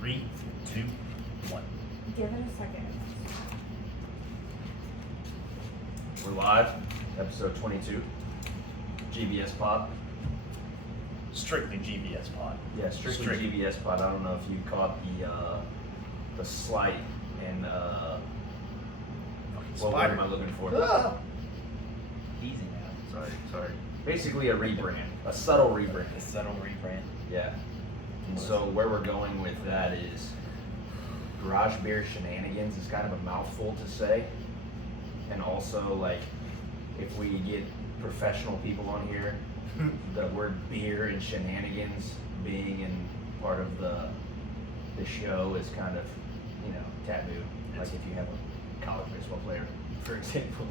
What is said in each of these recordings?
3, 2, 1. Give it a second. We're live, episode 22, GBS Pod. Strictly GBS Pod. Yeah, strictly GBS Pod. I don't know if you caught the slight and what word am I looking for? Easy now. Sorry. Basically a rebrand, a subtle rebrand. A subtle rebrand. Yeah. And so where we're going with that is garage beer shenanigans is kind of a mouthful to say. And also, like, if we get professional people on here, the word beer and shenanigans being in part of the show is kind of, taboo. Like if you have a college baseball player, for example.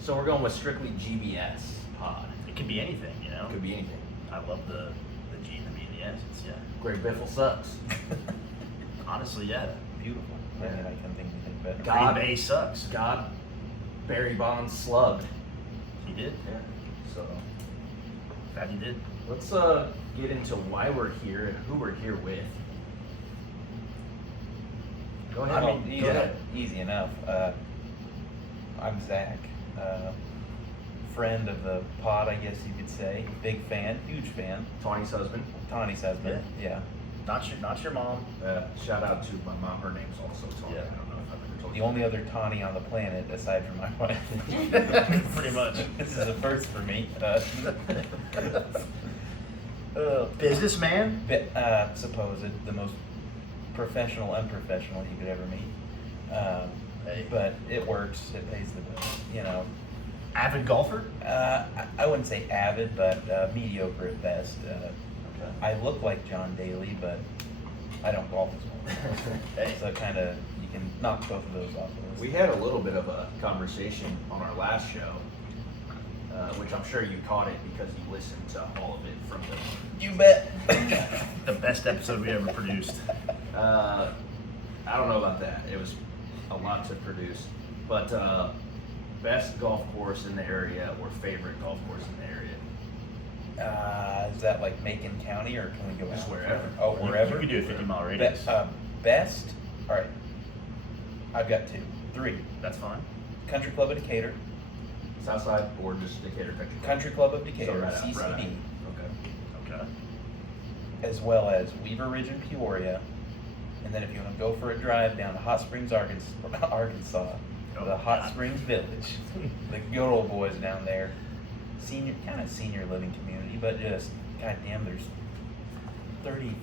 So we're going with strictly GBS Pod. It could be anything, It could be anything. I love the G and the B and the S. Yeah. Greg Biffle sucks. Honestly, yeah. Beautiful. I mean, I can't think of anything better. God. Green Bay sucks. God, Barry Bonds slugged. He did. Yeah. So That he did. let's get into why we're here and who we're here with. Go ahead. I mean, Go ahead. easy enough. I'm Zach, friend of the pod, I guess you could say. Big fan, huge fan. Tawny's husband. Tawny's husband, yeah. Not your mom. Shout out to my mom. Her name's also Tawny. Yeah. I don't know if I've ever told The you. only other Tawny on the planet aside from my wife. Pretty much. This is a first for me. Businessman? Supposed, the most professional, unprofessional you could ever meet. Hey. But it works. It pays the bills. Avid golfer? I wouldn't say avid, but mediocre at best. Okay. I look like John Daly, but I don't golf as well. Hey. So kind of you can knock both of those off the list. We had a little bit of a conversation on our last show, which I'm sure you caught it because you listened to all of it from the. You bet. The best episode we ever produced. I don't know about that. It was a lot to produce, but best golf course in the area or favorite golf course in the area. Is that like Macon County, or can we go Just out? wherever. Oh, wherever. You could do a 50-mile radius. Best. All right. I've got 3. That's fine. Country Club of Decatur. Southside or just Decatur Country Club? Country Club of Decatur, So right out, CCD, right out. Okay. as well as Weaver Ridge and Peoria. And then if you want to go for a drive down to Hot Springs, Arkansas, Oh, the Hot God. Springs Village, the good old boys down there, kind of senior living community, but just goddamn, there's 30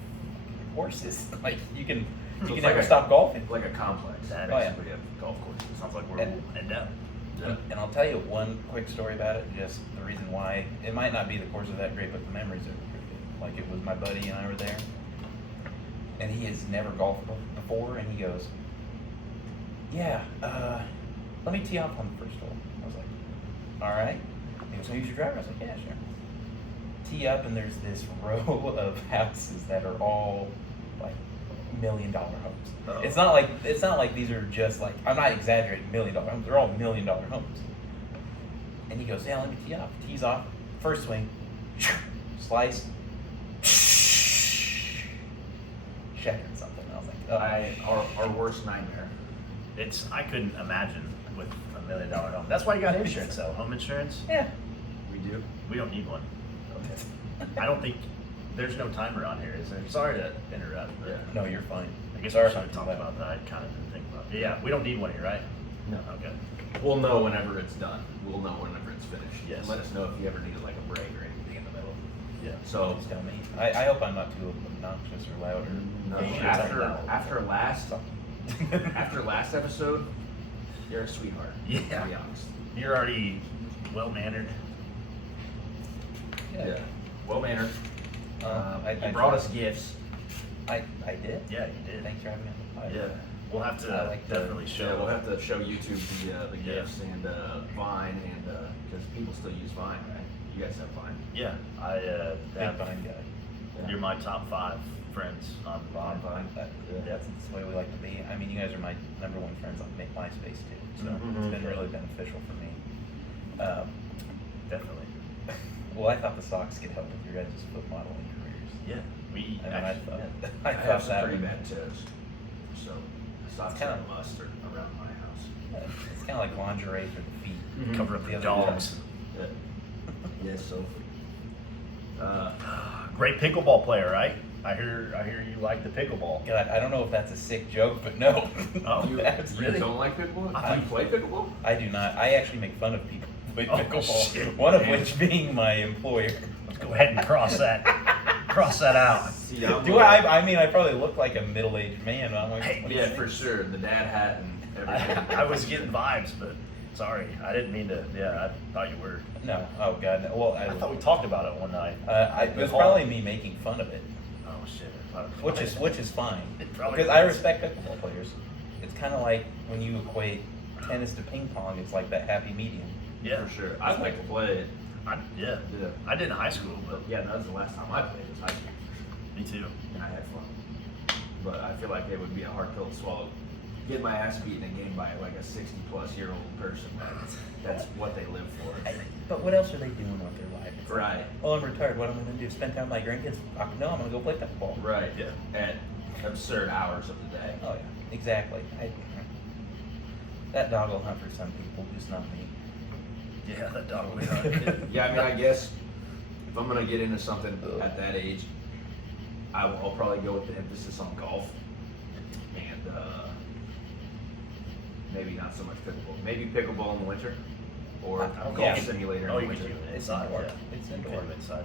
horses. Like you can So it's never like stop golfing. Like a complex, That- basically, of golf courses. Sounds like we're And- in down. And I'll tell you one quick story about it. Just the reason why it might not be the course of that great, but the memories are pretty good. Like it was my buddy and I were there, and he has never golfed before, and he goes, "Yeah, let me tee off on the first hole." I was like, "All right." He goes, "So who's your driver?" I was like, "Yeah, sure." Tee up, and there's this row of houses that are all like $1 million homes. Oh. It's not like these are just like, I'm not exaggerating, $1 million homes. They're all $1 million homes. And he goes, "Yeah, let me tee off." Tees off, first swing, slice, checking something. I was like, Our worst nightmare. I couldn't imagine with $1 million home. That's why you got insurance, though. Home insurance. yeah. We do. We don't need one. I don't think there's no timer on here, is there? Sorry to interrupt. But Yeah. No, you're fine. I guess Sorry we should have talked about that. I kind of didn't think about it. Yeah, we don't need one here, right? No. Okay. We'll know whenever it's done. We'll know whenever it's finished. Yes. And let us know if you ever needed like a break or anything in the middle. Yeah. So Please tell me. I hope I'm not too obnoxious or loud or. no, Yeah, you should after last episode, you're a sweetheart. Yeah. To be honest. You're already well-mannered. Yeah. Well mannered. I You brought us gifts. I did. Yeah, you did. Thanks for having me on the pod. Yeah. We'll have to I like the- definitely show. Yeah, we'll have to show YouTube the Yeah. gifts and Vine and because people still use Vine, right? You guys have Vine. Yeah, I Big have. Vine guy. You're my top 5 friends on On Vine. Vine. That's the way we like to be. I mean, you guys are my number 1 friends on MySpace too, so Mhm. it's been really beneficial for me. Definitely. Well, I thought the socks could help with your guys' foot modeling careers. Yeah. We I mean, actually, yeah. I have thought some that pretty would- bad toes, so socks kinda- and mustard around my house. It's kind of like lingerie for the feet. Cover up The the other dogs. Yeah. Yes, Sophie. Great pickleball player, right? I hear you like the pickleball. God, I don't know if that's a sick joke, but no. Oh, You, That's you really? don't like pickleball? I You thought- play pickleball? I do not. I actually make fun of people who play Oh, pickleball. shit. One of Man. which being my employer. Let's go ahead and cross that out. See, I'm Do I mean, I probably look like a middle-aged man. I'm like, Hey, what do you Yeah, think? for sure. The dad hat and everything. I was getting vibes, but sorry, I didn't mean to. Yeah, I thought you were. No. Oh God. No. Well, I thought we talked about it one night. it was probably me making fun of it, Oh shit. which is fine It probably because I was. respect pickleball players. It's kind of like when you equate tennis to ping pong. It's like that happy medium. Yeah, For sure. I'd like to play it. yeah. Yeah. I did in high school, but Yeah, that was the last time I played. Was high school. me too. And I had fun. But I feel like it would be a hard pill to swallow. Get my ass beat in a game by like a 60-plus-year-old person. That's what they live for. But what else are they doing with their life? It's like, Right. oh, I'm retired. What am I going to do? Spend time with my grandkids? No, I'm going to go play pickleball. Right. Yeah. At absurd hours of the day. Oh yeah, exactly. That dog will hunt for some people, just not me. Yeah, that dog was on. Yeah, I mean, I guess if I'm gonna get into something at that age, I'll probably go with the emphasis on golf and maybe not so much pickleball. Maybe pickleball in the winter or golf Yeah. simulator Oh, in you the can do winter. it inside. indoor. Yeah. It's You can indoor. do it inside.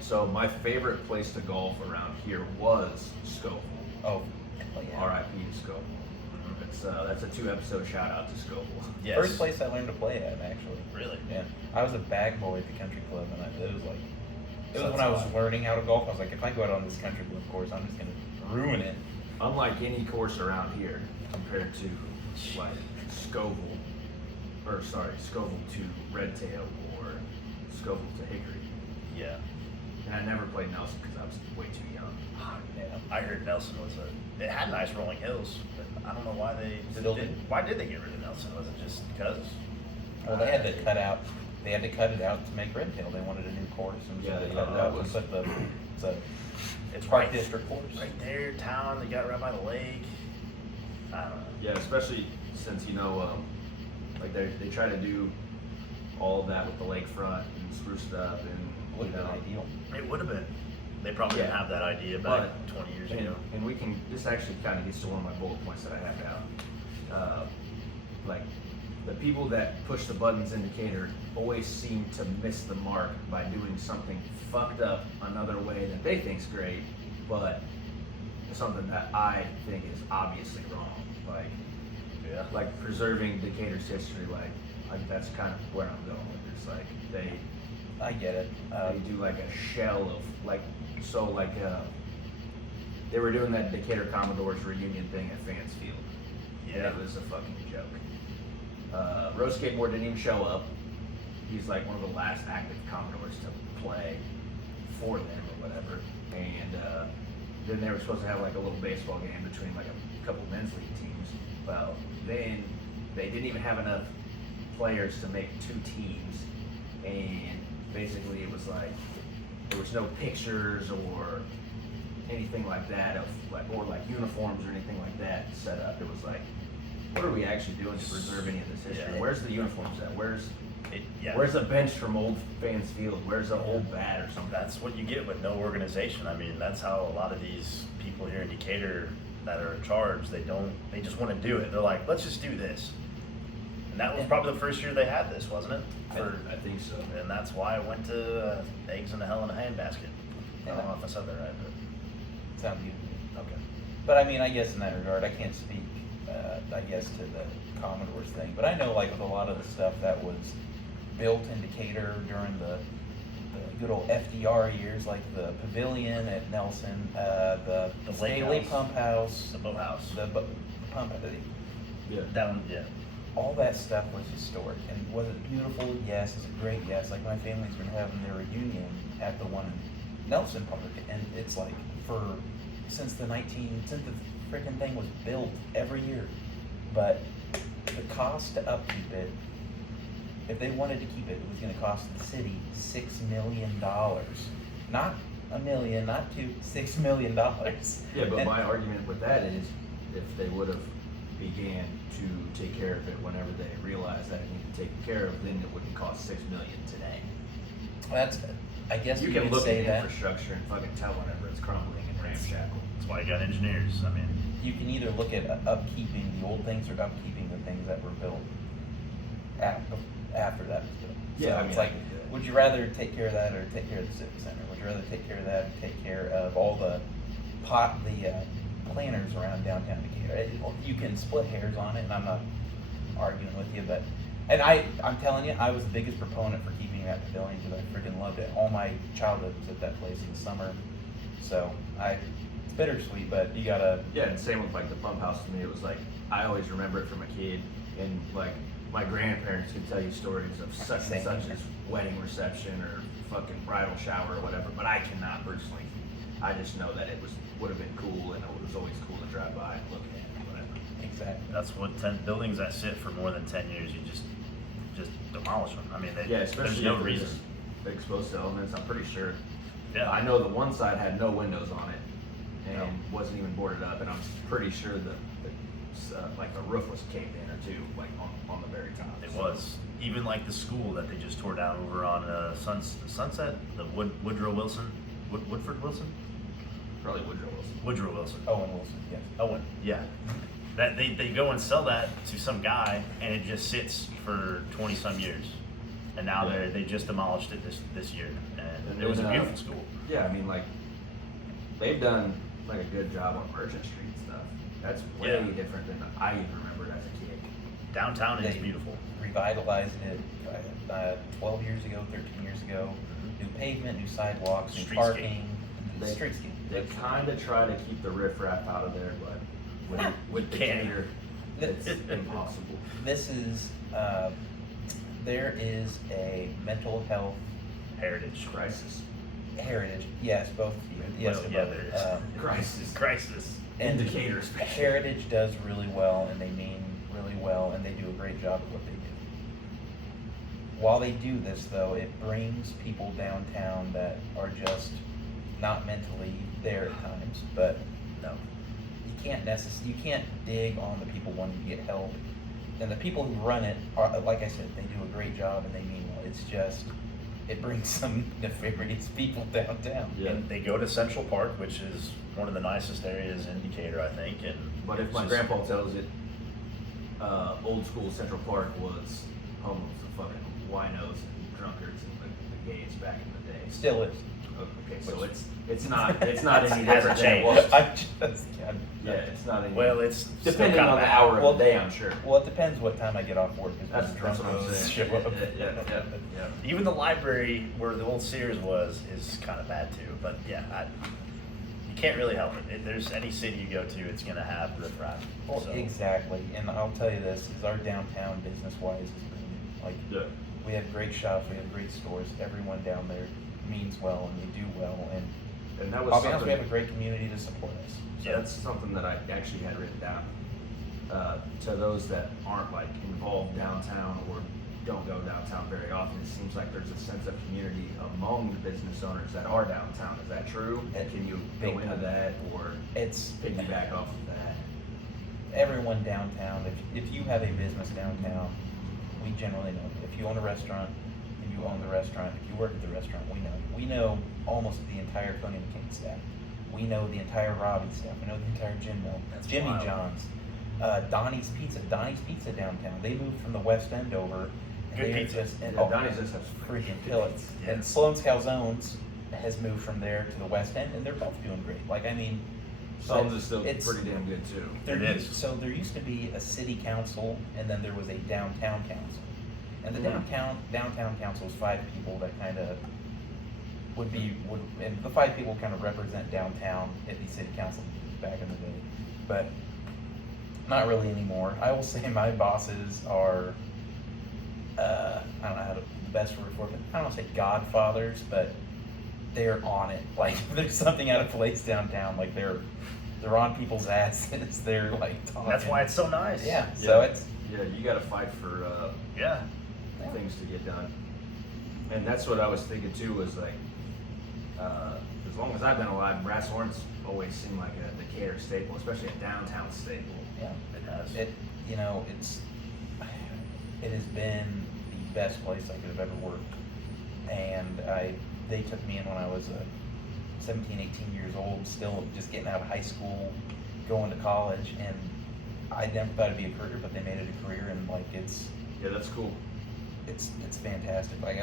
So my favorite place to golf around here was Scoville. Oh, hell yeah. R.I.P. to Scoville. That's a 2-episode shout out to Scoville. Yes. First place I learned to play at, actually. Really? Yeah, I was a bag boy at the country club, and it was like, it So was when that's I was why. learning how to golf. I was like, if I go out on this country club course, I'm just gonna ruin it. Unlike any course around here compared to like Scoville to Redtail or Scoville to Hickory. Yeah. And I never played Nelson because I was way too young. Yeah. I heard Nelson was it had nice rolling hills, but I don't know why they Still did. do. Why did they get rid of Nelson? Was it just because? Well, they had to cut out. They had to cut it out to make Redtail. They wanted a new course, and so Yeah, they yeah, cut it that out. was- But it's a It's Park right, District course. right there, town. They got right by the lake. I don't know. Yeah, especially since like they try to do all of that with the lakefront and spruced up and Would have been ideal. It would have been. They probably didn't Yeah. have that idea back But- 20 years ago. and we can. This actually kind of gets to one of my bullet points that I have down. Like the people that push the buttons in Decatur always seem to miss the mark by doing something fucked up another way that they think's great, but something that I think is obviously wrong. Yeah. Like preserving Decatur's history. Like that's kind of where I'm going with it. It's like I get it. they do like a shell of they were doing that Decatur Commodores reunion thing at Fans Field. And Yeah. it was a fucking joke. Rose Skateboard didn't even show up. He's like one of the last active Commodores to play for them or whatever. And then they were supposed to have like a little baseball game between like a couple men's league teams. Well, then they didn't even have enough players to make 2 teams. And basically it was like, there was no pictures or anything like that of like uniforms or anything like that set up. It was like, what are we actually doing to preserve any of this history? Yeah. Where's the uniforms at? Where's Yeah. Where's a bench from old Fans Field? Where's an old bat or something? That's what you get with no organization. I mean, that's how a lot of these people here in Decatur that are in charge, they just want to do it. They're like, let's just do this. And that was probably the first year they had this, wasn't it? I think so. And that's why I went to Eggs in a Hell in a Handbasket. I don't know if I said that right, Sounds good. but okay. But I mean, I guess in that regard, I can't speak, I guess, to the Commodores thing. But I know, like, with a lot of the stuff that was built in Decatur during the good old FDR years, like the Pavilion at Nelson, the lake Staley house. Pump House, The boathouse. the pump, Yeah. Down, yeah. all that stuff was historic. And was it beautiful? Yes. Is it great? Yes. Like, my family's been having their reunion at the one in Nelson Park, and it's like since the freaking thing was built every year. But the cost to upkeep it, if they wanted to keep it, it was going to cost the city $6 million. Not $1 million, not $6 million. Yeah, but And- my argument with that is, if they would have began to take care of it whenever they realized that it needed taken care of, then it wouldn't cost $6 million today. That's, I guess You you can could look say at that. infrastructure and fucking tell whenever it's crumbling and ramshackle. That's why you got engineers. I mean, You can either look at upkeeping the old things or upkeeping the things that were built after that was built. Yeah, So I mean, it's I like, can do that. would you rather take care of that or take care of the civic center? Would you rather take care of that or take care of all the planners around downtown Decatur? You can split hairs on it, and I'm not arguing with you, but, and I'm telling you, I was the biggest proponent for keeping that pavilion because I freaking loved it. All my childhood was at that place in the summer, so it's bittersweet, but you gotta. Yeah, and same with like the pump house. To me, it was like, I always remember it from a kid, and like my grandparents could tell you stories of such and Same such here. as wedding reception or fucking bridal shower or whatever, but I cannot personally. I just know that it would have been cool, and it was always cool to drive by and look at it, whatever. Exactly. that's what buildings that sit for more than 10 years, you just demolish them. I mean, Yeah, there's especially no if they're reason. just exposed to elements. I'm pretty sure. Yeah, I know the one side had no windows on it and No. wasn't even boarded up, and I'm pretty sure like the roof was caved in or two, like on the very top. It So- was. Even like the school that they just tore down over on Sunset, the Woodrow Wilson, Woodford Wilson? Probably Woodrow Wilson. Woodrow Wilson. Owen Wilson, yes. Owen, yeah. That they go and sell that to some guy, and it just sits for 20 some years. And now they just demolished it this year, and it was a then, beautiful school. Yeah, I mean, like, they've done like a good job on Merchant Street and stuff. That's way Yeah. different than I even remembered as a kid. Downtown is They beautiful. Revitalized it 12 years ago, 13 years ago. New pavement, new sidewalks, new Streetscape. parking, They- streetscape. They kind of try to keep the riffraff out of there, but with the can't. Decatur, it's impossible. This is, there is a mental health Heritage. Crisis. heritage, yes, both, yes, Well, to yeah, both. there is. Crisis. Crisis. In Decatur especially. Heritage does really well, and they mean really well, and they do a great job at what they do. While they do this, though, it brings people downtown that are just not mentally there at times, but No. you can't dig on the people wanting to get help. And the people who run it are, like I said, they do a great job and they mean well. It's just, it brings some nefarious people downtown. Yeah. And they go to Central Park, which is one of the nicest areas in Decatur, I think. And But if it's my just- grandpa tells it, old school Central Park was home of the fucking winos and drunkards and the gays back in the day. Still is. Okay, so it's not any Hasn't different than it changed. was. I just, Yeah, it's not any. Well, it's still depending kinda on the bad. hour of Well, the day, I'm sure. well, it depends what time I get off work, That's because what I'm drunk saying. show up. Yeah. Even the library where the old Sears was is kind of bad too. But yeah, you can't really help it. If there's any city you go to, it's gonna have riffraff. Well, So, exactly, and I'll tell you this, is our downtown business-wise is booming. Like, Yeah. we have great shops, we have great stores, everyone down there means well and they do well, and And that was I'll be honest, something. we have a great community to support us. So that's something that I actually had written down. To those that aren't like involved downtown or don't go downtown very often, it seems like there's a sense of community among the business owners that are downtown. Is that true? And can you go Big into time. that or It's, piggyback off of that? everyone downtown, if you have a business downtown, we generally know. If you own a restaurant, and you own the restaurant, if you work at the restaurant, we know. We know almost the entire Tony McCain staff. We know the entire Robbie staff. We know the entire Jim Mill. That's Jimmy wild. John's. Donnie's Pizza downtown. They moved from the West End over. and Good they are pizza. just- and- Yeah, oh, Donnie's just has freaking killers. Yeah. And Sloan's Calzones has moved from there to the West End, and they're both doing great. Like, I mean, Some's is still it's- pretty damn good too. It is. So there used to be a city council, and then there was a downtown council. And the downtown council is 5 people that kind of and the 5 people kind of represent downtown at the city council meetings back in the day. But not really anymore. I will say my bosses are, I don't know how to, the best word for it, but I don't want to say godfathers, but they're on it. Like, there's something out of place downtown. Like, they're on people's asses. They're like talking. That's why it's so nice. Yeah. So Yeah. it's Yeah, you gotta fight for, Yeah. things to get done. And that's what I was thinking too, was like, as long as I've been alive, brass horns always seem like a Decatur staple, especially a downtown staple. Yeah. It has. It has been the best place I could have ever worked. And they took me in when I was 17, 18 years old, still just getting out of high school, going to college, and I never thought it'd be a career, but they made it a career, and like Yeah, that's cool. it's fantastic. Like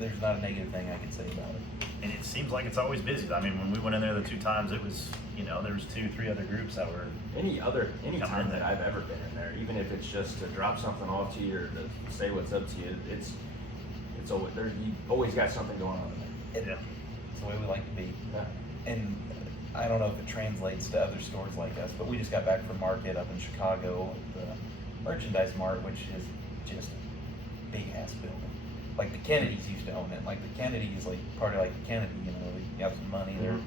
there's not a negative thing I can say about it. And it seems like it's always busy. I mean, when we went in there the 2 times, it was, there was 2, 3 other groups that were. Any Come time in that there. I've ever been in there, even if it's just to drop something off to you or to say what's up to you, it's always there. You always got something going on in there. Yeah. It's the way we like to be. Yeah. And I don't know if it translates to other stores like us, but we just got back from market up in Chicago, the Merchandise Mart, which is just a big ass building. Like the Kennedys used to own it. Like the Kennedys, like part of like the Kennedy, they have some money, they're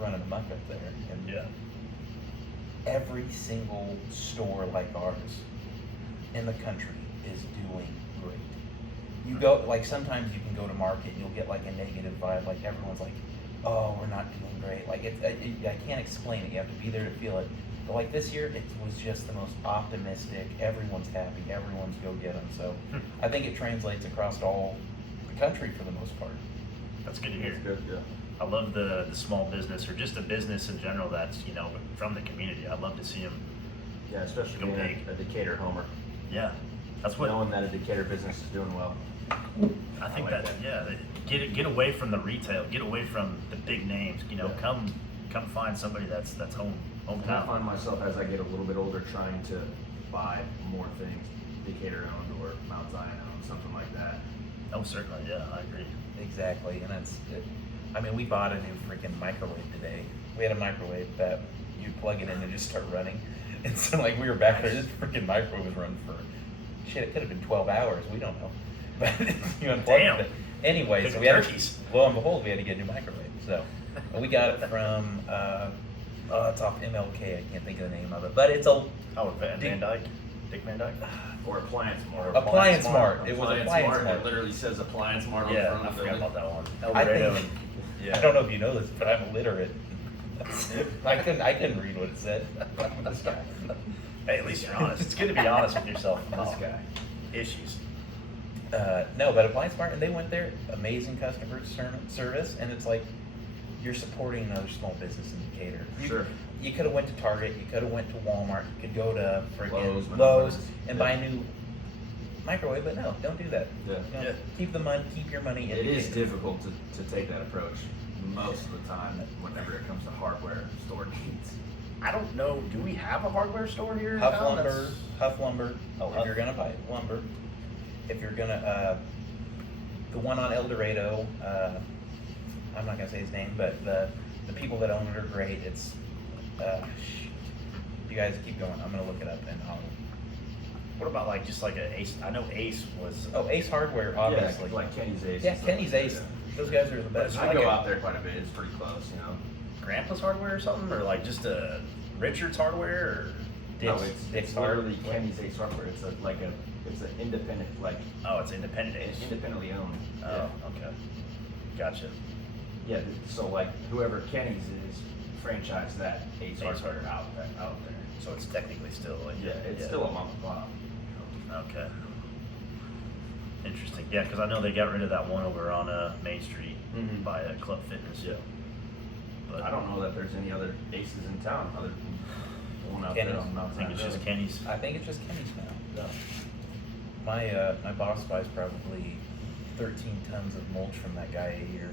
running amok up there. And Yeah. every single store like ours in the country is doing great. You go, like sometimes you can go to market and you'll get like a negative vibe, like everyone's like, oh, we're not doing great. Like I can't explain it, you have to be there to feel it. But like this year, it was just the most optimistic, everyone's happy, everyone's go get them. So I think it translates across all the country for the most part. That's good to hear. That's good. Yeah. I love the small business or just a business in general that's, from the community. I'd love to see them. Yeah, especially Go being big. a Decatur homer, Yeah. That's what knowing that a Decatur business is doing well. I think I like that, that. yeah, get away from the retail, get away from the big names, Yeah. come find somebody that's I hometown. find myself as I get a little bit older trying to buy more things Decatur owned or Mount Zion owned, something like that. Oh, certainly, yeah, I agree. Exactly, and that's it. I mean, we bought a new freaking microwave today. We had a microwave that you plug it in and just start running. And so like we were back there, this freaking microwave was running for, shit, it could have been 12 hours, we don't know. But you unplugged Damn. it. Anyway, so Cooking we had, turkeys. lo and behold, we had to get a new microwave. So we got it from, it's off MLK, I can't think of the name of it. But it's a, Oh, Van Dyke? Dick Van Dyke? Or Appliance Mart. Appliance Mart. It was Appliance Mart. It literally says Appliance Mart on Yeah, front I of the forgot building. about that one. I Eldorado think, and- yeah. I don't know if you know this, but I'm illiterate. I couldn't read what it said. This guy. Hey, at least you're honest. It's good to be honest with yourself. This guy. Issues. No, but Appliance Mart, and they went there, amazing customer service, and it's like, you're supporting another small business in Decatur. Sure. You could have went to Target, you could have went to Walmart, you could go to Lowe's, friggin' Menards, Lowe's and yeah. buy a new microwave, but no, don't do that. Yeah. No, Yeah. keep your money in It is Decatur. difficult to take that approach most of the time whenever it comes to hardware store needs. I don't know. Do we have a hardware store here? in Huff town lumber, that's- Huff lumber. Oh, If Huff. you're gonna buy lumber, if you're gonna, the one on El Dorado, I'm not gonna say his name, but the people that own it are great. It's, you guys keep going. I'm gonna look it up and I'll. What about like just like a Ace? I know Ace was. Oh, Ace Hardware, obviously. Yeah, like Kenny's Ace. Yeah, and stuff Kenny's like Ace. that. Those guys are the best. I Like go a- out there quite a bit. It's pretty close, you know. Grandpa's Hardware or something, or like just a Richard's Hardware, or No, Dick's- it's Dick's literally Hardware. Kenny's Ace Hardware. It's it's an independent, like oh, it's independent Ace. it's independently owned. Oh, okay, gotcha. Yeah. So like whoever Kenny's is, franchise that Ace Ace Hardware Hardware. out there. So it's technically still like Yeah, it's still a mom and pop. Okay. Interesting. Yeah, because I know they got rid of that one over on Main Street Mhm. by Club Fitness. Yeah. But I don't know that there's any other Aces in town other than the one out Kenny's. there on Mount I think it's Zion just Road. Kenny's. I think it's just Kenny's now. Yeah. My boss buys probably 13 tons of mulch from that guy a year.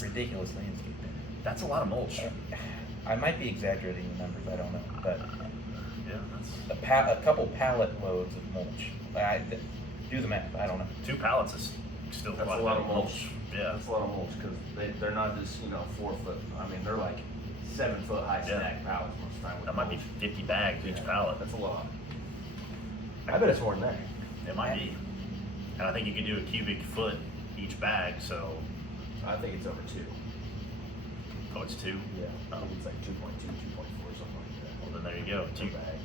Ridiculous landscaping. That's a lot of mulch. I might be exaggerating the numbers, I don't know, but Yeah, that's a couple pallet loads of mulch. Do the math, I don't know. 2 pallets is still That's quite a lot bit of mulch. Yeah. That's a lot of mulch because they're not just 4 foot. I mean they're like 7 foot high Yeah. stack pallets most of the time. with That might be mulch. 50 bags each Yeah, pallet. That's a lot. I bet it's more than that. It might be. And I think you could do a cubic foot each bag, so I think it's over 2. oh, it's 2. Yeah. Oh. I think it's like 2.2, 2.4, something like that. Well, then there you go. Per bag.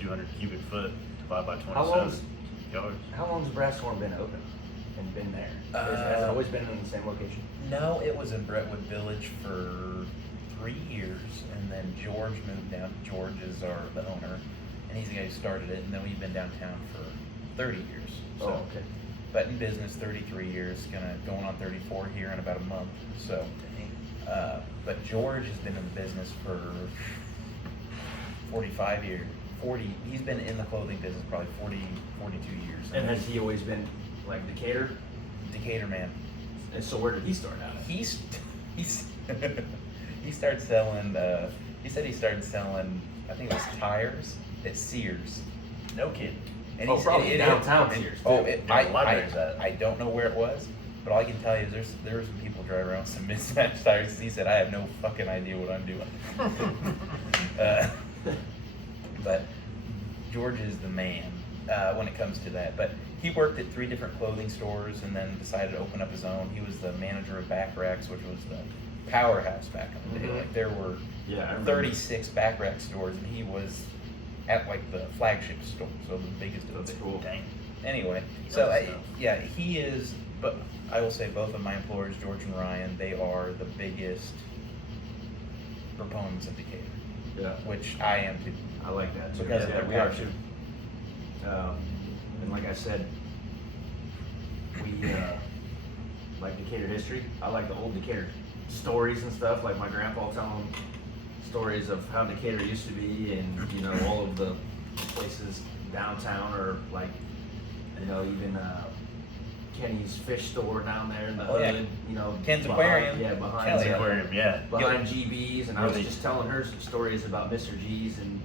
200 cubic foot divided by How long 27 yards. How long has Brass Horn been open? and been there? Has it always been in the same location? No, it was in Brentwood Village for 3 years, and then George moved down. George is the owner, and he's the guy who started it, and then we've been downtown for 30 years. So, Oh, okay. but in business, 33 years, going on 34 here in about a month. So, but George has been in the business for 45 years. 40. He's been in the clothing business probably 42 years. And has he always been like Decatur? Decatur man. And so where did he start out? He's he started selling. He said he started selling. I think it was tires at Sears. No kid. And Oh, probably downtown Sears, too. I I don't know where it was, but all I can tell you is there were some people driving around with some mismatched tires. He said I have no fucking idea what I'm doing. But George is the man when it comes to that. But he worked at 3 different clothing stores and then decided to open up his own. He was the manager of Back Racks, which was the powerhouse back in the day. Mhm. Like there were Yeah, I remember. 36 Back Rack stores, and he was at like the flagship store, so the biggest of That's the cool. Dang. Anyway, He so does stuff. yeah, he is. But I will say both of my employers, George and Ryan, they are the biggest proponents of Decatur, Yeah. which I am too. I like that too. Because of Yeah, their we are passion. too. And like I said, we like Decatur history. I like the old Decatur stories and stuff. Like my grandpa telling stories of how Decatur used to be, and you know all of the places downtown, or like even Kenny's fish store down there in the Oh, yeah. hood. You know, Ken's behind- Aquarium. Yeah, behind Hell yeah. Aquarium, yeah. behind GB's, and I Where was they- just telling her some stories about Mr. G's, and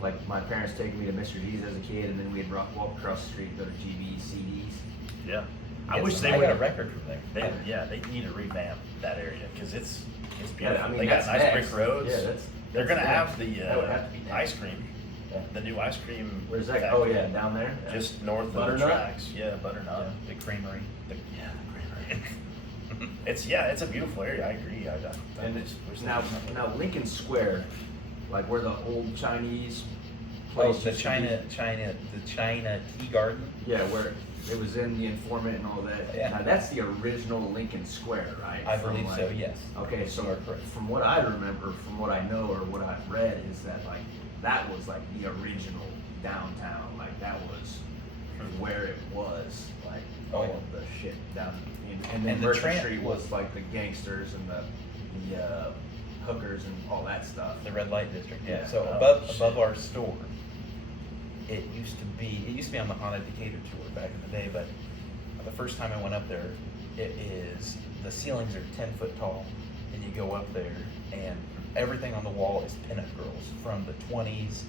like my parents taking me to Mr. G's as a kid, and then we'd walk across the street and go to GB's, CD's. Yeah. I Yes, wish they I would. got a record from there. They need to revamp that area because it's beautiful. Yeah, I mean, they got that's nice next. brick roads. Yeah, that's They're gonna next. have the That would have to be next. ice cream, Yeah. the new ice cream. Where's that? factory, Oh yeah, down there. Yeah. just north of the Butternut? tracks. Yeah, Butternut. The creamery. The creamery. It's a beautiful area. I agree. I And just wish they now, did something. now Lincoln Square, like where the old Chinese Oh, place the used to be. China Tea Garden. Yeah, where it was in the informant and all that. Yeah. Now that's the original Lincoln Square, right? I From, believe so. like- Yes. Okay, so You are correct. from what I remember, from what I know or what I've read, is that like that was like the original downtown. Like that was where it was. Like all Oh, yeah. of the shit down and then And the Merchant tram Street was like the gangsters and the hookers and all that stuff. The red light district. Yeah. Yeah. So Oh, above shit. our store, it used to be on the Haunted Decatur tour back in the day. But the first time I went up there, the ceilings are 10 foot tall, and you go up there, and everything on the wall is pinup girls from the 20s.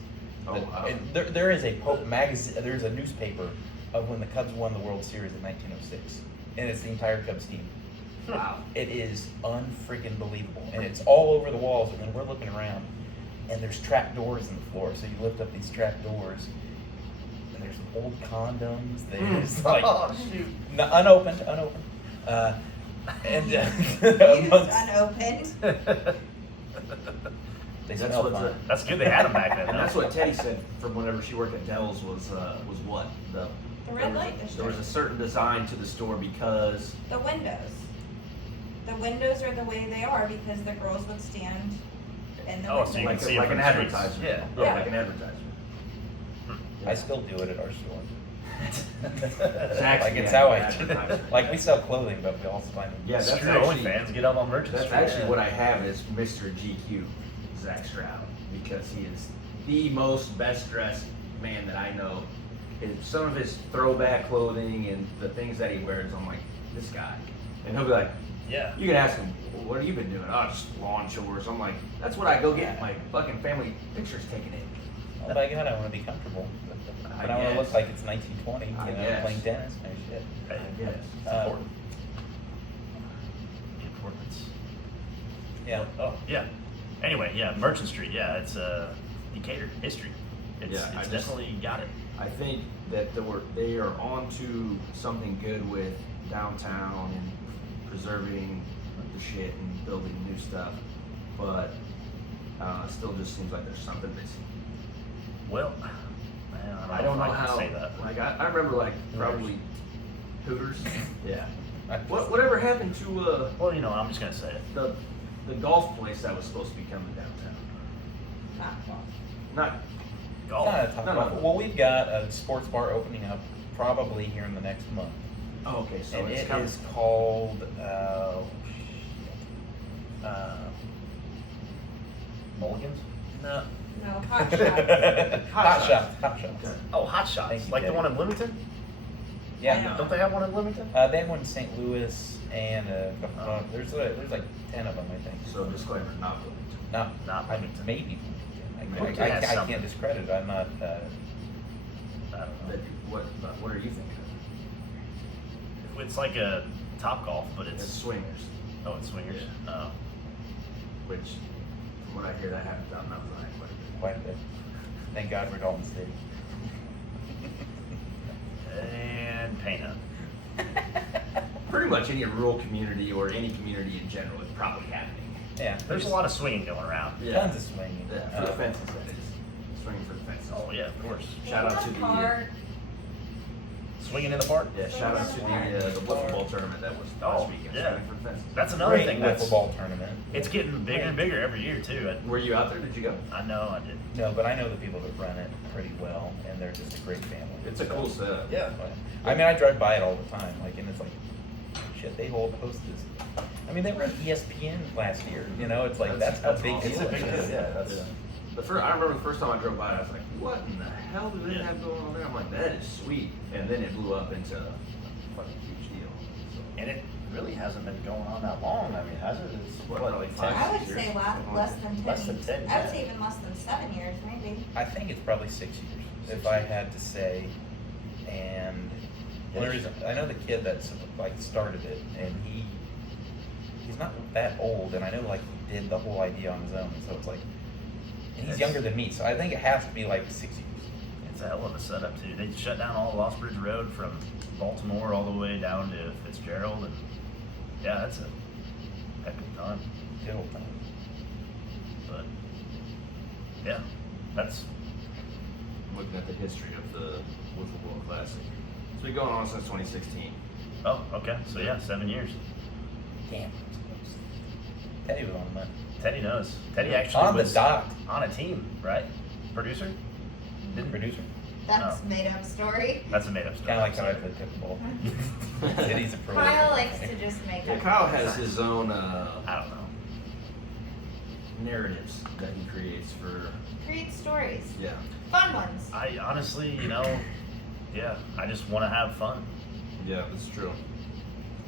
Oh, wow. And there is a magazine. There's a newspaper of when the Cubs won the World Series in 1906, and it's the entire Cubs team. Wow. It is unfreaking believable, and it's all over the walls. And then we're looking around, and there's trap doors in the floor. So you lift up these trap doors, and there's old condoms. There's like Oh, shoot. unopened, and Used unopened. they That's smell what's fun. That's good. They had them back then. And huh? that's what Teddy said from whenever she worked at Dell's was what The there red was- light There was district. a certain design to the store because The windows. The windows are the way they are because the girls would stand in the Oh, windows. so you can like, see it like from an the streets. advertisement. Yeah. Yeah. like an advertisement. I still do it at our store. Zach's Like it's the how I advertisement. like we sell clothing, but we also find Yeah, that's Screw actually- OnlyFans. Get up on Merchant That's Street. actually what I have is Mr. GQ, Zach Stroud, because he is the most best dressed man that I know. And some of his throwback clothing and the things that he wears, I'm like, this guy. And he'll be like, Yeah. you can ask him, well, what have you been doing? Oh, just lawn chores. I'm like, that's what I go get my fucking family pictures taken in. Oh my god, I want to be comfortable. I But I want to guess. look like it's 1920, I you know, guess. playing tennis and shit. Hey, I guess. it's important. The importance. Yeah. Oh, yeah. Anyway, yeah, Merchant Street. Yeah, it's Decatur history. It's, Yeah, I it's just- definitely got it. I think that they are on to something good with downtown and preserving the shit and building new stuff, but it still just seems like there's something missing. Well, man, I don't know if I can how. say that. Like I remember like probably Hooters. Yeah. Whatever happened to Well, you know, I'm just gonna say it. the golf place that was supposed to be coming downtown? Not close. Not. Golf. Not a top No. golf. Well, we've got a sports bar opening up probably here in the next month. Oh, okay. So And it's it coming. is called, Mulligans? no. No, Hot Shots. Hot Shots. Okay. Oh, Hot Shots. Thank you, Like the Debbie. one in Bloomington? Yeah. Don't they have one in Bloomington? They have one in St. Louis and there's like 10 of them, I think. So disclaimer, not Bloomington. Not Not Bloomington. maybe. Bloomington I has can't something. discredit it. I'm not. I don't know. What are you thinking of? It's like a Top Golf, but It's it's swingers, oh, it's swingers. Oh. which, from what I hear, that happens out in Mount Zion quite a bit. Quite a bit. Thank God for Dalton City. And Pana. Pretty much any rural community or any community in general is probably happening. Yeah. There's a lot of swinging going around. Tons of swinging. Yeah, for the fences, that is. Swinging for the fences. Oh yeah, of course. Shout out to the Park. Swinging in the park. yeah, shout out to the wiffle ball tournament that was last Oh, weekend. yeah. Swinging for the fences. That's another Great thing. wiffle That's ball tournament. it's getting bigger and bigger every year too. Were you out there? Did you go? I know I did. No, but I know the people that run it pretty well, and they're just a great family. It's a cool setup. Yeah. I mean, I drive by it all the time, like, and it's like, shit, they host this. I mean, they were on ESPN last year. You know, it's like that's how big awesome. It's a big deal. Yeah, that's I remember the first time I drove by, I was like, what in the hell do they Yeah. have going on there? I'm like, that is sweet. And then it blew up into a fucking huge deal. So, and it really hasn't been going on that long. I mean, has it? It's What, what, probably like 5, I would 6 say years? less than 10. Less than 10, I would yeah. say even less than 7 years, maybe. I think it's probably 6 years, if I had to say. And the only reason I know the kid that's like started it, and he's not that old, and I know like he did the whole idea on his own, so it's like, and he's younger than me, so I think it has to be like 6 years. It's a hell of a setup too. They shut down all of Lost Bridge Road from Baltimore all the way down to Fitzgerald, and yeah, that's a heck of a time. Good old time. But yeah, that's Looking at the history of the Wiffle Ball Classic. It's been going on since 2016. oh okay. So yeah, 7 years. Damn. Teddy was on the money. Teddy knows. Teddy actually On the was dot. on a team, right? Producer? Didn't producer. That's No. made up story. That's a made up story. Kind of like how I played pickleball. Teddy's a pro. Kyle likes to just make Yeah, up. Kyle has his own I don't know. narratives that he creates for, Create stories. yeah. Fun ones. I honestly, you know, yeah, I just want to have fun. Yeah, that's true.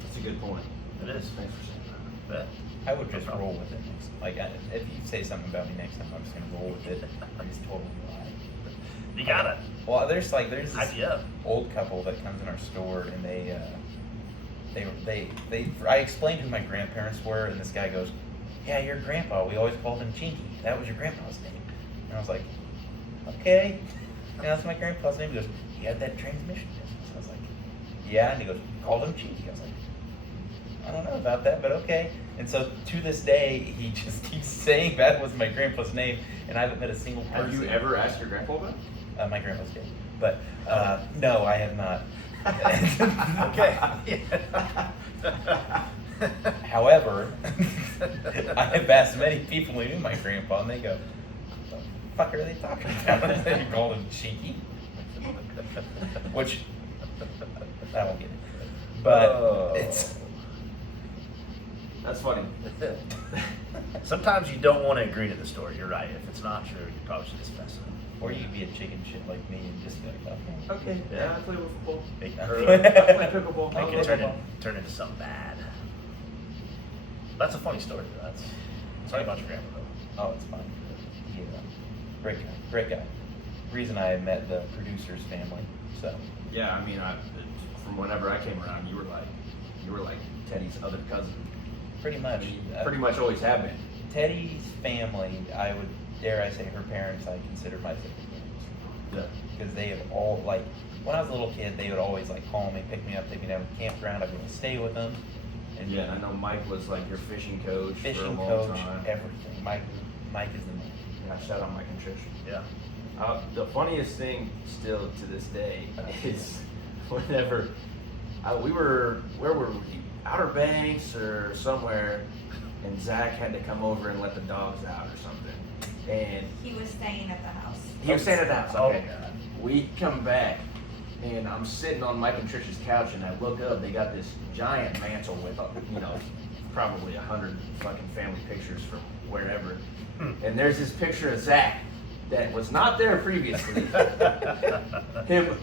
That's a good point. It is. Thanks for saying that. But I would just roll with it. Like, if you say something about me next time, I'm just gonna roll with it. I just totally lie. you gotta Well, there's hype this you up. old couple that comes in our store, and I explained who my grandparents were, and this guy goes, "Yeah, your grandpa. We always called him Chinky. That was your grandpa's name." And I was like, "Okay." And that's my grandpa's name. He goes, "He had that transmission business." I was like, "Yeah." And he goes, "Called him Chinky." I was like, "I don't know about that, but okay." And so to this day, he just keeps saying that was my grandpa's name, and I haven't met a single person. Have you ever asked your grandpa about it? My grandpa's dead, but no, I have not. Okay. However, I have asked many people who knew my grandpa, and they go, "What the fuck are they talking about?" They call him Cheeky, which I won't get it, but Oh. it's. That's funny. Sometimes you don't want to agree to the story. You're right. If it's not true, you probably should dismiss it. Or you could be a chicken shit like me and just be like, okay. Okay, yeah, I play wiffle ball. Big- Or, I play pickleball. I It can can turn into something bad. That's a funny story. Though. Sorry about your grandpa. Though. Oh, it's fine. Yeah, great guy, great guy. Reason I met the producer's family, so. Yeah, I mean, from whenever I came around, you were like Teddy's other cousin. Pretty much. Pretty much always have been. Teddy's family, I would dare I say her parents, I consider my second parents. Yeah. Because they have all, like, when I was a little kid, they would always, like, call me, pick me up, take me down to the campground, I'd be able to stay with them. And Yeah, and I know Mike was like your fishing coach for a fishing long coach, time. everything. Mike is the man. Yeah, shout out Mike and Trish. Yeah. The funniest thing still to this day is whenever where were we? Outer Banks or somewhere, and Zach had to come over and let the dogs out or something. And He was staying at the house. he was staying at the house. Oh, Okay. God. We come back, and I'm sitting on Mike and Trish's couch, and I look up. They got this giant mantle with, probably 100 fucking family pictures from wherever. And there's this picture of Zach that was not there previously. Him,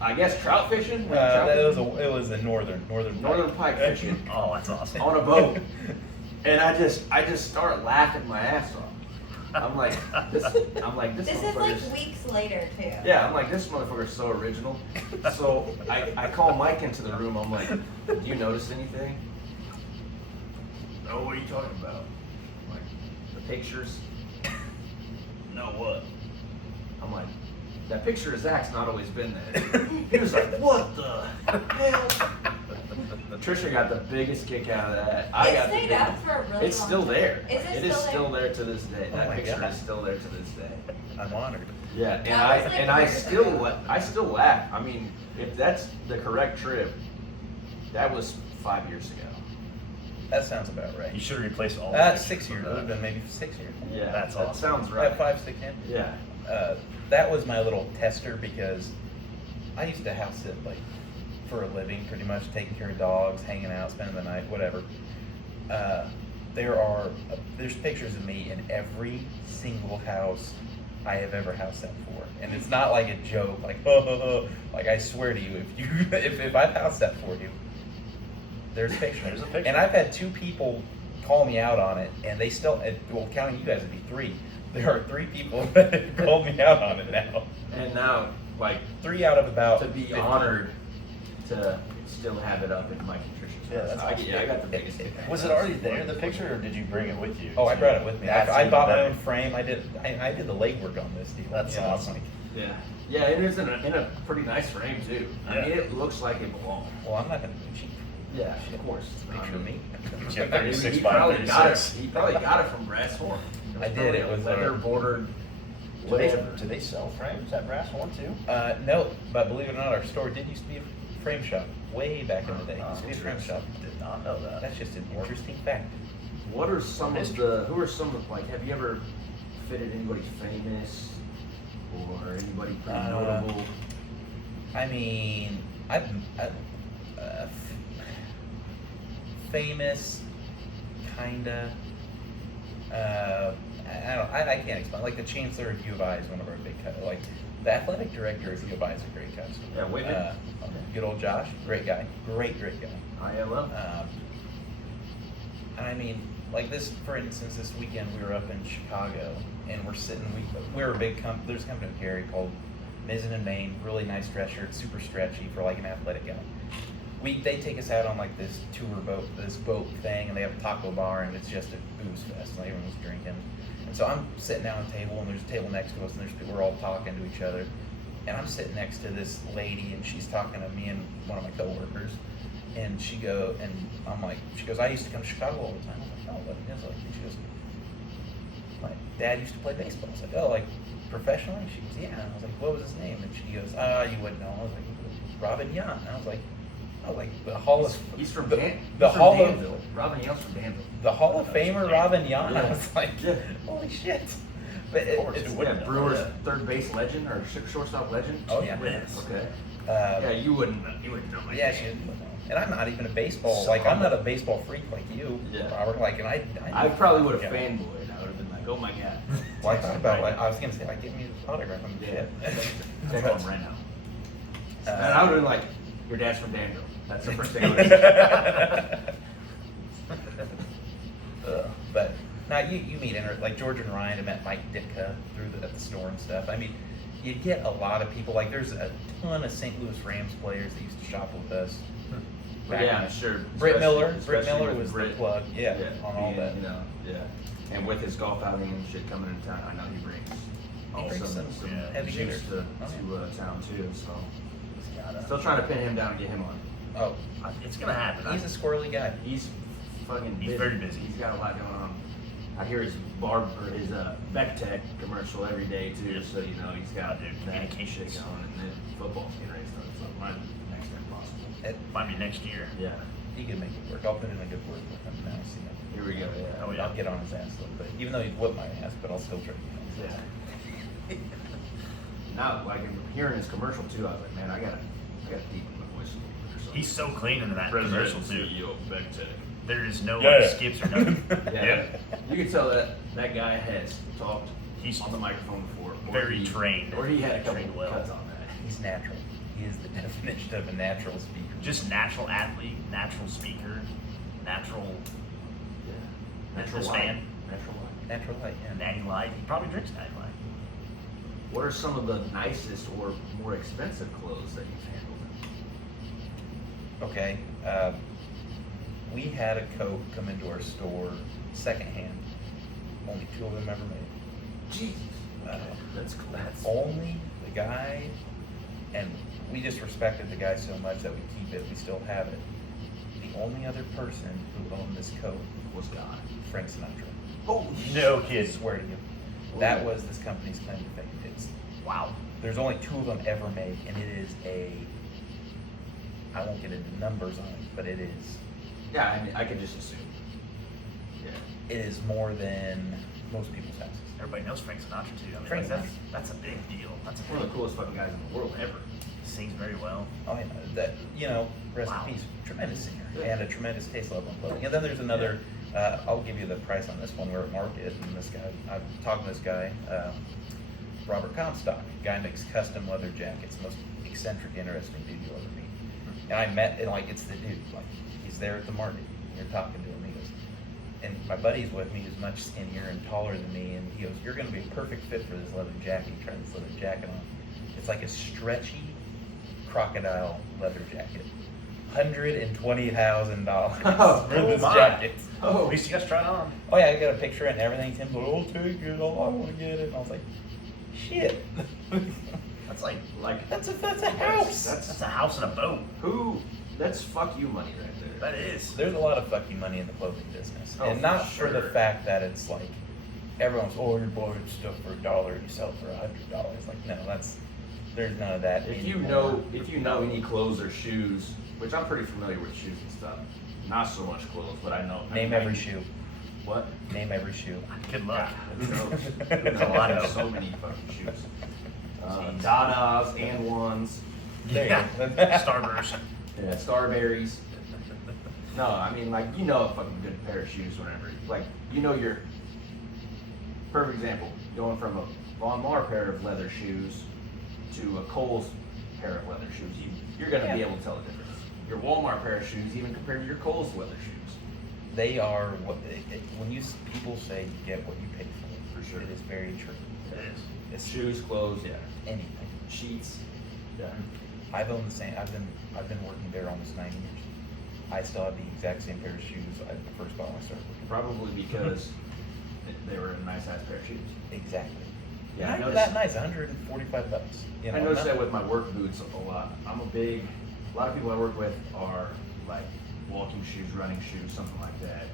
I guess, trout fishing. It was a northern Pike fishing Oh, that's awesome. on a boat, and I just start laughing my ass off. I'm like, this This is like motherfucker's. weeks later too. Yeah, I'm like, this motherfucker's so original. So I call Mike into the room. I'm like, do you notice anything? No, what are you talking about? I'm like, the pictures. No, what? I'm like, that picture of Zach's not always been there. He was like, what the hell? Trisha got the biggest kick out of that. It stayed up for a really It's long still time. there. Is it It is still still there to this day. Oh That my picture God. is still there to this day. I'm honored. Yeah, and That was like I years still ago. I still laugh. I mean, if that's the correct trip, that was 5 years ago. That sounds about right. You should have replaced all the That's pictures 6 years. It with would have that. been maybe 6 years. Yeah, That's that awesome. sounds Right. right. 5, 6, 10. Yeah. That was my little tester because I used to house sit like for a living, pretty much taking care of dogs, hanging out, spending the night, whatever. There's pictures of me in every single house I have ever house sat for, and it's not like a joke, like like I swear to you, if I've house sat for you, there's pictures. There's a picture. And I've had 2 people call me out on it, and they still, well, counting you guys, it'd be 3. There are 3 people that have called me out on it now. And now, like, 3 out of about to be 50. honored to still have it up in Mike and Trisha's Yeah, house. that's awesome. I got the biggest kick. Was it already there, the picture, or did you bring it with you? Oh, I brought it with me. That's I even bought my better. own frame. I did the legwork on this deal. That's You know, awesome. like, Yeah. Yeah, it is in a pretty nice frame, too. I Yeah. mean, it looks like it belongs. well, I'm not gonna be cheap. Yeah, of course. Picture me. Yeah, I mean, 36 he by probably got it. 36. He probably got it from Brass Horn. I did, it was leather a- bordered. Do they, Whatever. do they sell frames at Brass One too? No, but believe it or not, our store did used to be a frame shop way back in the day. It used to be a frame shop. Did not know that. That's just an interesting fact. What are some of History. who are some of, like, have you ever fitted anybody famous or anybody pretty notable? I mean, famous, kinda. I can't explain. Like the Chancellor of U of I is one of our big customers. Like the athletic director of U of I is a great customer. Yeah, Whitman. Good old Josh, great guy, great guy. ILO? And I mean, like this, for instance, this weekend we were up in Chicago and we're sitting. We were a big there's a company in Cary called Mizzen and Main. Really nice dress shirt, super stretchy for like an athletic guy. They take us out on like this boat thing, and they have a taco bar, and it's just a booze fest. And everyone's drinking, and so I'm sitting down at a table, and there's a table next to us, and there's people, we're all talking to each other, and I'm sitting next to this lady, and she's talking to me and one of my coworkers, and she goes, I used to come to Chicago all the time. I'm like, oh, what is it like? And she goes, my dad used to play baseball. I was like, oh, like professionally? She goes, yeah. And I was like, what was his name? And she goes, you wouldn't know. I was like, Robin Young. And I was like the Hall of He's from the Hall of Danville. Robin Young's from Danville. the Hall of Famer Robin Young. I Yeah. was like, Yeah. holy shit! But Of course, it's, who Yeah, wouldn't know Brewers that? third base legend or shortstop legend. Oh, yeah. Yes. Okay. uh, Yeah, you wouldn't know. My yeah, dad. she didn't know. And I'm not even a baseball. So Like I'm not a humble. baseball freak like you, Yeah. Robert. Like, and I probably would have Yeah. fanboyed. I would have been like, oh my god. Well, I thought about it. I was gonna say, like, give me his autograph. I'm Yeah. shit. Take him right now. And I would have been like, your dad's from Danville. That's the first thing I would have said. But now you meet like George and Ryan have met Mike Ditka at the store and stuff. I mean, you get a lot of people. Like there's a ton of St. Louis Rams players that used to shop with us. But back yeah, in- sure. Britt Miller. Especially Britt Miller with was Britt. the plug. Yeah, on all being, that. You know, yeah. And with his golf outing and shit coming into town, I know he brings He brings some heavy juice hitters. to town too. So Gotta- still trying to pin him down and get him on. Oh, It's gonna happen. he's a squirrely guy. He's fucking He's busy. very busy. He's got a lot going on. I hear his his Beck Tech commercial every day too, so you know he's got Dude, that communications. shit going, and then football's getting ready to start. So my extent possible. It, Might be next year. Yeah. he can make it work. I'll put in a good word with him now. See him. Here we go. Yeah. Oh, yeah. I'll get on his ass a little bit, even though he'd whip my ass, but I'll still try to get on his ass. Yeah. Now, like in hearing his commercial too, I was like, man, I gotta deepen my voice a little bit or something. He's so clean in that President commercial and too. CEO of Bectech. There is no Yeah. skips or nothing. Yeah. You can tell that guy has talked He's on the microphone before. Or very he, trained. Or he had a couple Trained well. cuts on that. He's natural. He is the definition of a natural speaker. Just natural athlete, natural speaker, natural Yeah. Natural Natural fan. light. Natural light. natural light. Yeah. natty light. He probably drinks natty light. What are some of the nicest or more expensive clothes that you've handled? Okay. We had a coat come into our store secondhand. Only 2 of them ever made. Jesus. Uh, That's cool. That's Only the guy, and we just respected the guy so much that we keep it. We still have it. The only other person who owned this coat was God. Frank Sinatra. Oh No I kids. swear to you. That was this company's claim to fame. It's, Wow. there's only 2 of them ever made, and it is I won't get into numbers on it, but it is Yeah, I mean, I could just assume. Yeah. it is more than most people's houses. Everybody knows Frank Sinatra too. I mean, Frank like, that's a big deal. That's a One of the coolest fucking guys in the world ever. He sings very well. Oh, yeah, that, rest Wow. in peace, tremendous singer, Yeah. and a tremendous taste level in clothing. And then there's another, I'll give you the price on this one, we're at market, and this guy, I'm talking to this guy, Robert Comstock, guy makes custom leather jackets, most eccentric, interesting dude you'll ever meet. And I met, and like, it's the dude, like, he's there at the market, you're talking to him, he goes, and my buddy's with me, he's much skinnier and taller than me, and he goes, you're gonna be a perfect fit for this leather jacket. He tried this leather jacket on. It's like a stretchy crocodile leather jacket. $120,000 Oh, for this my. jacket. At Oh, least you guys tried on. Oh yeah, I got a picture and everything. Tim goes, "Oh, take it. Oh, I want to get it." And I was like, "Shit, That's like that's a house." that's a house and a boat. who? That's fuck you money right there. That is. There's a lot of fucking money in the clothing business, Oh, and for not for the sure. fact that it's like everyone's, "Oh, you're buying stuff for $1 and you sell it for $100." Like, no, there's none of that. If you anymore. know any clothes or shoes, which I'm pretty familiar with shoes and stuff. Not so much clothes, but I know. Name every shoe. What? Name every shoe. Good luck. Who knows? There's a lot of so many fucking shoes. Dadas and ones. There you Yeah. go. Starburst. Yeah, Starberries. No, I mean like a fucking good pair of shoes whenever your perfect example, going from a Von Maur pair of leather shoes to a Kohl's pair of leather shoes, you're gonna be Yeah. able to tell the difference. Your Walmart pair of shoes even compared to your Kohl's leather shoes. They are what when people say you get what you pay for. For sure. It is very true. It is. It's Shoes, clothes, yeah. anything. Sheets. Yeah. I've owned the same. I've been working there almost 9 years. I still have the exact same pair of shoes I first bought when I started working. Probably because they were a nice ass pair of shoes. Exactly. Yeah, I Not noticed- that nice. $145. I noticed that with my work boots a lot. A lot of people I work with are like walking shoes, running shoes, something like that,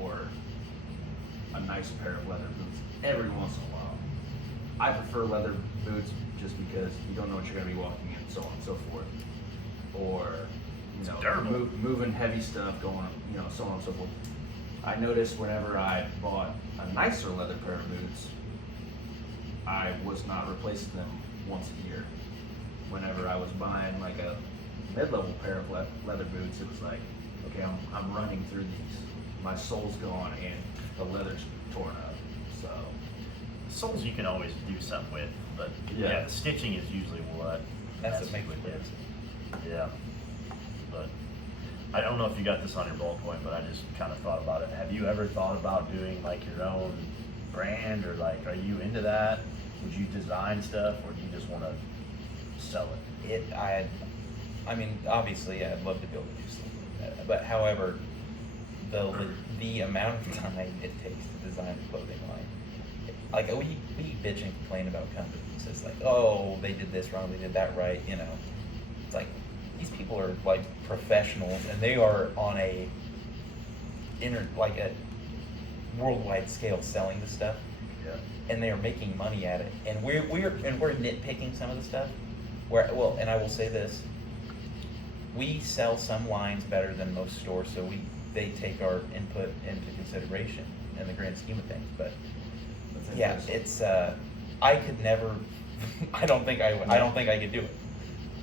or a nice pair of leather boots every once in a while. I prefer leather boots just because you don't know what you're going to be walking in, so on and so forth. Or, durable. moving heavy stuff, going, so on and so forth. I noticed whenever I bought a nicer leather pair of boots, I was not replacing them once a year. Whenever I was buying like a mid-level pair of leather boots, it was like, okay, I'm running through these. My sole's gone and the leather's torn up. So Soles you can always do something with, but Yeah. yeah, the stitching is usually what. That's what makes it usually work. Yeah. But I don't know if you got this on your bullet point, but I just kind of thought about it. Have you ever thought about doing like your own brand, or like, are you into that? Would you design stuff, or do you just want to sell it? I mean, obviously, I'd love to be able to do something like that. But however, the amount of time it takes to design a clothing line, like we bitch and complain about companies. It's like, oh, they did this wrong, they did that right. It's like these people are like professionals, and they are on a worldwide scale selling this stuff. Yeah. And they are making money at it, and we're nitpicking some of the stuff. And I will say this: we sell some lines better than most stores, so they take our input into consideration in the grand scheme of things. But That's yeah, interesting. it's I could never. I don't think I could do it.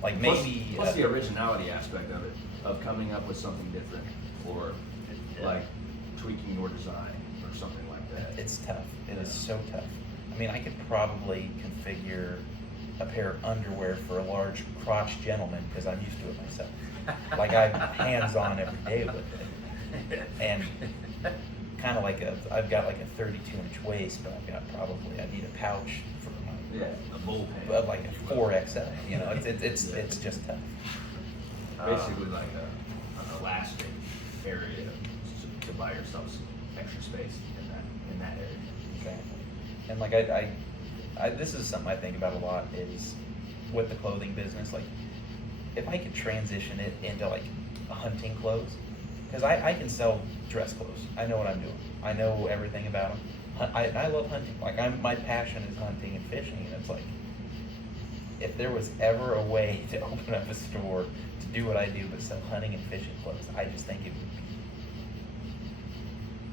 Like maybe Plus the originality aspect of it, of coming up with something different, or like tweaking your design or something like that. it's tough. It is so tough. I mean, I could probably configure a pair of underwear for a large crotch gentleman because I'm used to it myself. Like I'm hands-on every day with it, and kind of like I've got like a 32-inch waist, but I need a pouch for my A bullpen. like a 4XL. You know, it's just tough. Basically like an elastic area to buy yourself some extra space in that area. Exactly. And like I this is something I think about a lot is with the clothing business. Like if I could transition it into like a hunting clothes, because I can sell dress clothes. I know what I'm doing. I know everything about them. I love hunting. Like my passion is hunting and fishing, and it's like if there was ever a way to open up a store to do what I do but sell hunting and fishing clothes, I just think it would be.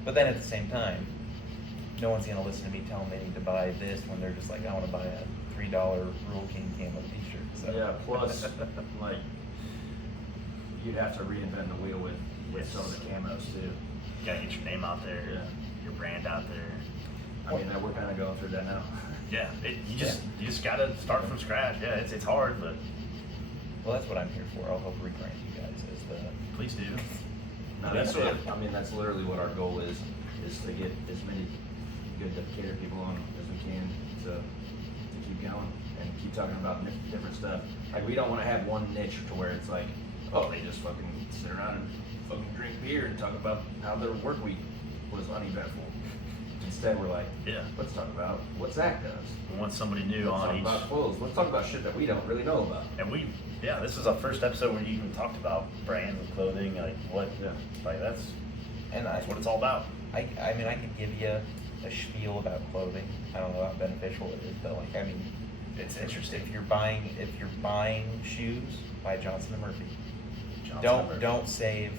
But then at the same time, no one's gonna listen to me tell them they need to buy this when they're just like, I want to buy a $3 Rural King camo T-shirt. So. Yeah, plus like you'd have to reinvent the wheel with some of the camos too. You gotta get your name out there, Yeah. your brand out there. I mean, we're kind of going through that now. Yeah, you just gotta start from scratch. Yeah, it's hard, but Well, that's what I'm here for. I'll help rebrand you guys as the. please do. No, that's what I mean. That's literally what our goal is to get as many good Decatur people on as we can to keep going and keep talking about different stuff. Like we don't want to have one niche to where it's like, oh, they just fucking sit around and fucking drink beer and talk about how their work week was uneventful. Instead, we're like, Yeah. let's talk about what Zach does. We want somebody new Let's on talk each. about clothes. Let's talk about shit that we don't really know about. And this is our first episode where you even talked about brands and clothing, like what, Yeah. like that's And what it's all about. I mean, I could give you a spiel about clothing. I don't know how beneficial it is, but like, I mean, It's interesting. if you're buying shoes, buy Johnson and Murphy. Johnson Don't save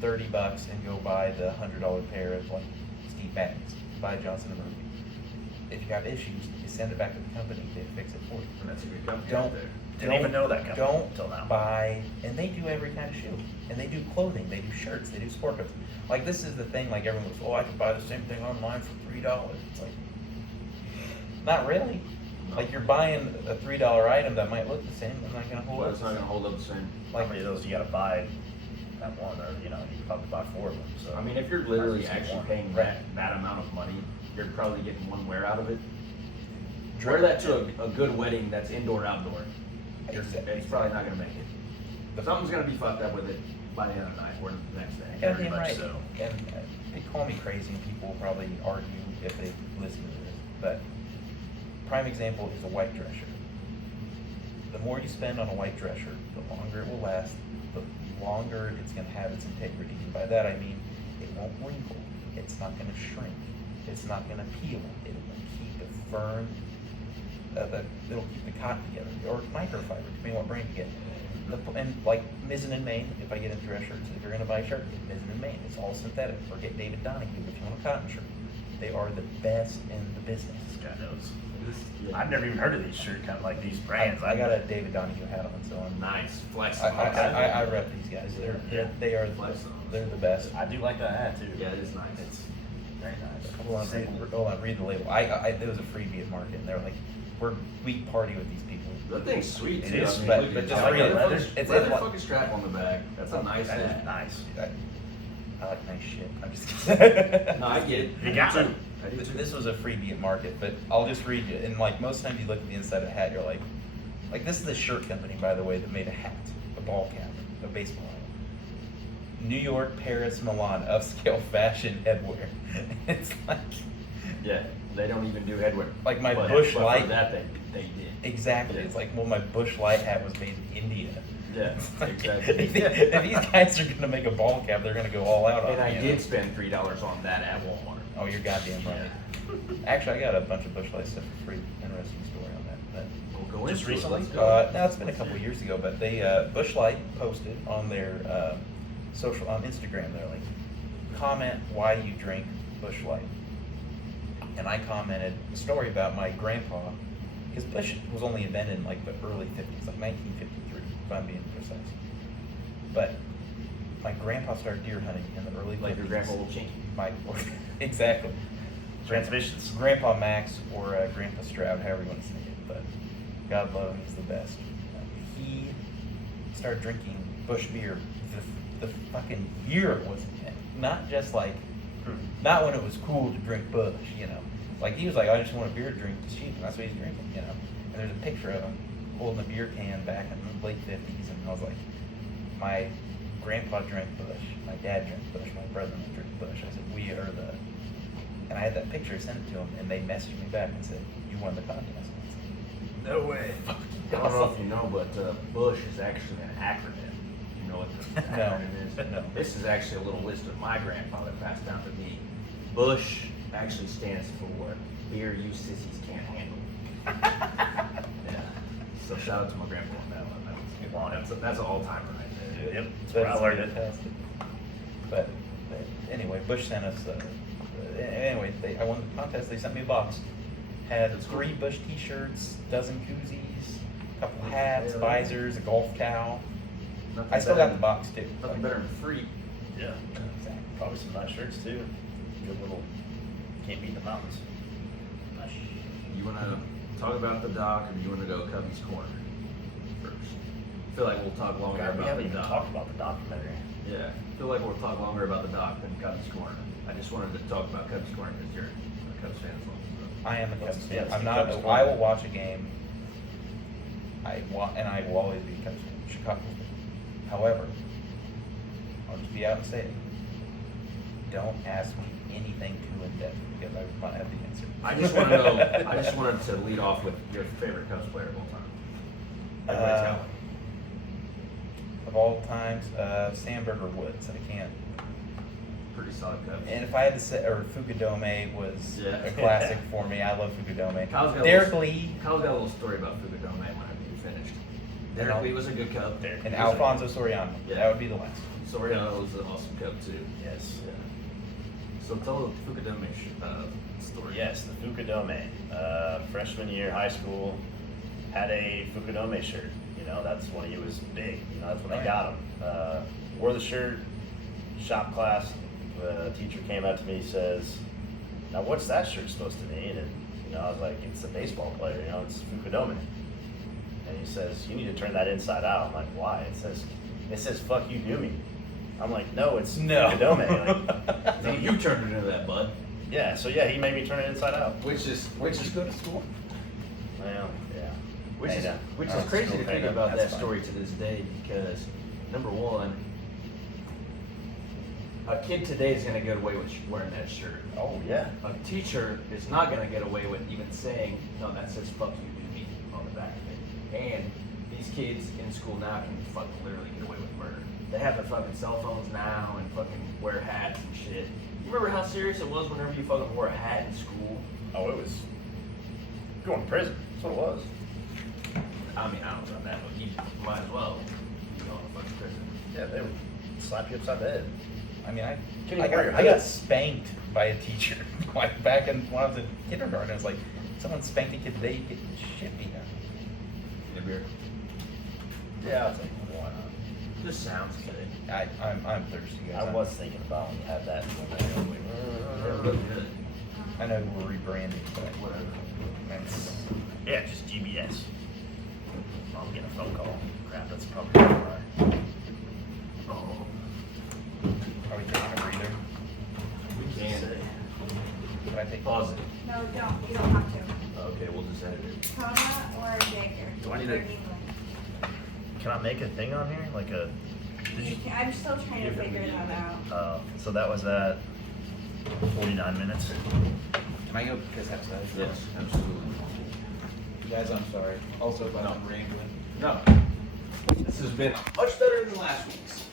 $30 and go buy the $100 pair of like Steve Madden's. Buy Johnson and Murphy. If you have issues, you send it back to the company, they fix it for you. And that's a good company Don't out there. Didn't even know that company Don't until now. buy, and they do every kind of shoe, and they do clothing, they do shirts, they do sport coats. Like this is the thing. Like everyone goes, oh, I can buy the same thing online for $3. It's like, not really. Like you're buying a $3 item that might look the same, but not gonna hold But up. it's not gonna hold up the same. How many of those you gotta buy at one, or you can probably buy 4 of them. So I mean, if you're literally Just get actually one. paying that amount of money, you're probably getting one wear out of it. Wear that to a good wedding that's indoor outdoor. It's probably not gonna make it. Something's gonna be fucked up with it by the end of the night or the next day. Very Goddamn much right. so. And they call me crazy, and people will probably argue if they listen to this. But prime example is a white dress shirt. The more you spend on a white dress shirt, the longer it will last, the longer it's going to have its integrity. And by that I mean it won't wrinkle, it's not going to shrink, it's not going to peel, it will keep it firm, it'll keep the cotton together, or microfiber, depending on what brand you get. And like Mizzen and Main, if I get into dress shirts, if you're going to buy a shirt, get Mizzen and Main. It's all synthetic. Or get David Donahue if you want a cotton shirt. They are the best in the business. This guy knows. Yeah. I've never even heard of these shirt kind of like these brands. I got a David Donahue hat on, so I'm Nice flex. I rep these guys. They are they're the best. I do like that hat too. Yeah, it is nice. It's very nice. Hold on, read the label. There was a freebie at market, and they were like, we party with these people. That thing's sweet It too. is, I mean, but look at just that. read it. Leather It's leather like- fucking strap on the back. That's a nice That is hat. nice. I like nice shit. I'm just kidding. No, I get it. You got it. I do too. This was a freebie at market, but I'll just read you. And like most times you look at the inside of the hat, you're like this is the shirt company, by the way, that made a hat, a ball cap, a baseball hat. New York, Paris, Milan, upscale fashion headwear. It's like Yeah, they don't even do headwear. Like my But- Bush but for Light. that they did. exactly. Yeah. It's like, well, my Bush Light hat was made in India. Yeah, It's like, exactly. if these guys are gonna make a ball cap, they're gonna go all out on And I it, you did know? spend $3 on that at Walmart. Oh, you're goddamn right. Actually, I got a bunch of bush light stuff for free. Interesting story on that. We'll go Just into it. recently? Let's go. No, it's been a couple of years ago, but they Bush Light posted on their social on Instagram. They're like, comment why you drink Bush Light, and I commented a story about my grandpa, because Bush was only invented in like the early 50s, like 1953, if I'm being precise. But my grandpa started deer hunting in the early 50s. Like your grandpa old chinky. My exactly. Transmissions. Grandpa Max or Grandpa Stroud, however you want to say it, but God love him, he's the best. He started drinking Bush beer the fucking year it was invented. Not just like, not when it was cool to drink Bush, you know. Like he was like, I just want a beer to drink the cheap, and that's what he's drinking, you know. And there's a picture of him holding a beer can back in the late 50s, and I was like, my grandpa drank Bush, my dad drank Bush, my brother drank Bush. I said, we are the, and I had that picture, sent it to them, and they messaged me back and said, you won the contest. No way. I don't know if you know, but Bush is actually an acronym. You know what the acronym is? No. This is actually a little wisdom my grandfather passed down to me. Bush actually stands for beer you sissies can't handle. Yeah. So shout out to my grandpa on that one. That's an all-timer right there. Yep, that's where I learned it. Fantastic. But anyway, Bush sent us. Anyway, I won the contest. They sent me a box. Had That's cool. 3 Bush T-shirts, dozen koozies, a couple hats, visors, a golf towel. Nothing I still better got the box too. Nothing better than free. Yeah. Exactly. Probably some nice shirts too. Good little, can't beat the mountains. You want to talk about the doc, or do you want to go Cubby's Corner first? I feel like we'll talk longer God, we about haven't the even doc. talked about the documentary. Yeah, I feel like we'll talk longer about the doc than Cubby's Corner. I just wanted to talk about Cubby's Corner because you're a Cubs fan as well. I am a Cubs Yeah, fan. it's I'm the not. Cubs I corner. will watch a game. And I will always be a Cubs fan. Chicago. However, I'll just be out and say it. Don't ask me anything too in depth because I might have the answer. I just want to know. I just wanted to lead off with your favorite Cubs player of all time. Everybody's got one. Of all times, Sandberg or Woods. I can't. Pretty solid Cubs. And if I had to say, or Fukudome was Yeah. a classic for me. I love Fukudome. Kyle's got a Derek little- Lee Kyle's got a little story about Fukudome whenever you finished. Derek Lee was a good Cub. Derek and Lee was a- Alfonso Soriano. Yeah. That would be the last. Soriano was an awesome Cub too. Yes. Yeah. So tell the Fukudome story. Yes, the Fukudome. Freshman year, high school, had a Fukudome shirt. You know, that's when he was big. You know, that's when I got him. Wore the shirt, shop class. The teacher came up to me, says, "Now, what's that shirt supposed to mean?" And you know, I was like, "It's a baseball player. You know, it's Fukudome." And he says, "You need to turn that inside out." I'm like, "Why?" It says, "Fuck you, do me." I'm like, "No, it's Fukudome." Like, So you turned it into that, bud. yeah, so yeah, he made me turn it inside out. Which is go to school? Well, yeah. Which Hey, is now, which I is was crazy still to think paying about him, that that's fine. story to this day because number one, a kid today is gonna get away with wearing that shirt. Oh, yeah. A teacher is not gonna get away with even saying, no, that says fuck you, do me on the back of it. And these kids in school now can fucking literally get away with murder. They have their fucking cell phones now and fucking wear hats and shit. You remember how serious it was whenever you fucking wore a hat in school? Oh, it was going to prison. That's what it was. I mean, I don't know that, but you might as well go to fucking prison. Yeah, they would slap you upside the head. I mean, Can you I wear your got hood? spanked by a teacher. Like back when I was in kindergarten, it's like someone spanked a kid today, you get shit beat out. Need a beer? Yeah, I'll take it. Why not? Just sounds good. I'm thirsty, guys. I was thinking about when you had that. It looked good. I know we're rebranding, but Whatever. that's, Yeah, just GBS. I'm getting a phone call. Crap, that's probably right. Oh, are we taking a breather? we can. Can I take Pause it. No, don't, you don't have to. Okay, we'll just edit it. Kona or Jaeger? Do I need Or to- England? Can I make a thing on here? Like a. Did you? I'm still trying to figure that out. So that was at 49 minutes. Can I go piss outside? Yes, absolutely. Guys, I'm sorry. Also, if I'm rambling. No. This has been much better than last week's.